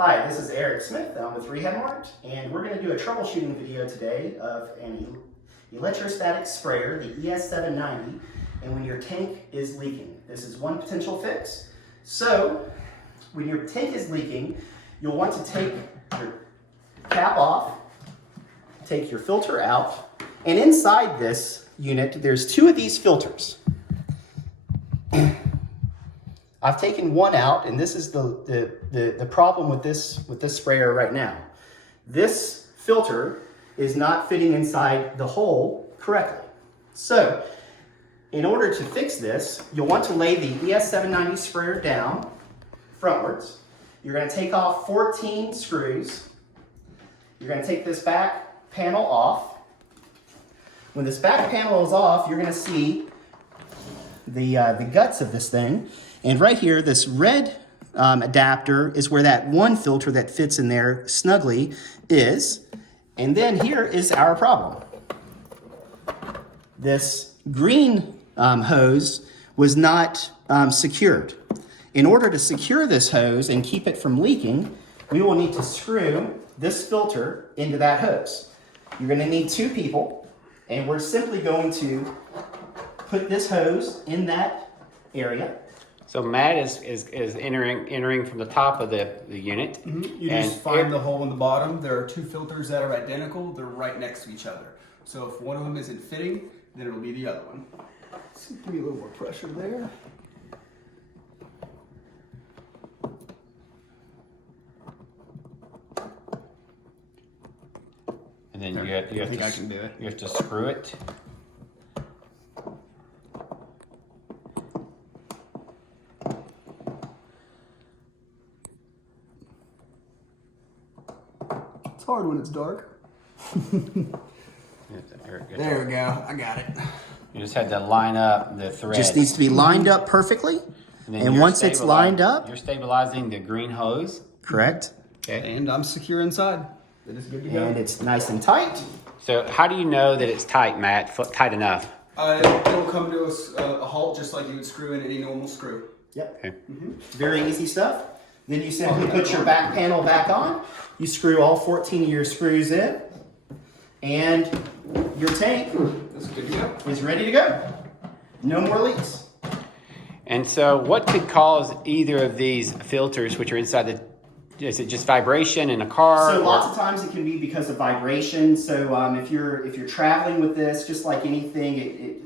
Hi, this is Eric Smith. I'm with RehabMart, and we're going to do a troubleshooting video today of an electrostatic sprayer, the ES790, and when your tank is leaking. This is one potential fix. So, when your tank is leaking, you'll want to take your cap off, take your filter out, and inside this unit, there's two of these filters. I've taken one out, and this is the problem with this sprayer right now. This filter is not fitting inside the hole correctly. So, in order to fix this, you'll want to lay the ES790 sprayer down frontwards. You're going to take off 14 screws. You're going to take this back panel off. When this back panel is off, you're going to see the guts of this thing. And right here, this red adapter is where that one filter that fits in there snugly is. And then here is our problem. This green hose was not secured. In order to secure this hose and keep it from leaking, we will need to screw this filter into that hose. You're going to need two people, and we're simply going to put this hose in that area. So Matt is entering from the top of the unit. Mm-hmm. You just find the hole in the bottom. There are two filters that are identical. They're right next to each other. So if one of them isn't fitting, then it'll be the other one. So give me a little more pressure there. And then I can do it. You have to screw it. It's hard when it's dark. There we go. I got it. You just had to line up the thread. Just needs to be lined up perfectly. And once it's lined up, you're stabilizing the green hose. Correct. Okay. And I'm secure inside. It is good to go. And it's nice and tight. So how do you know that it's tight, Matt? Tight enough? It'll come to a halt just like you would screw in any normal screw. Yep. Okay. Very easy stuff. Then you simply put your back panel back on. You screw all 14 of your screws in. And your tank is ready to go. No more leaks. And so what could cause either of these filters, which are inside the, is it just vibration in a car? So lots of times it can be because of vibration. So if you're traveling with this, just like anything,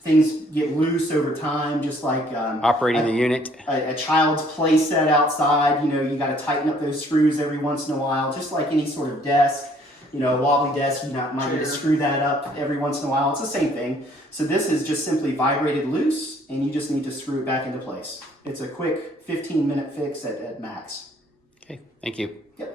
things get loose over time, just like operating the unit. A child's play set outside, you got to tighten up those screws every once in a while, just like any sort of desk. A wobbly desk, you might need to screw that up every once in a while. It's the same thing. So this is just simply vibrated loose, and you just need to screw it back into place. It's a quick 15-minute fix at max. Okay, thank you. Yep.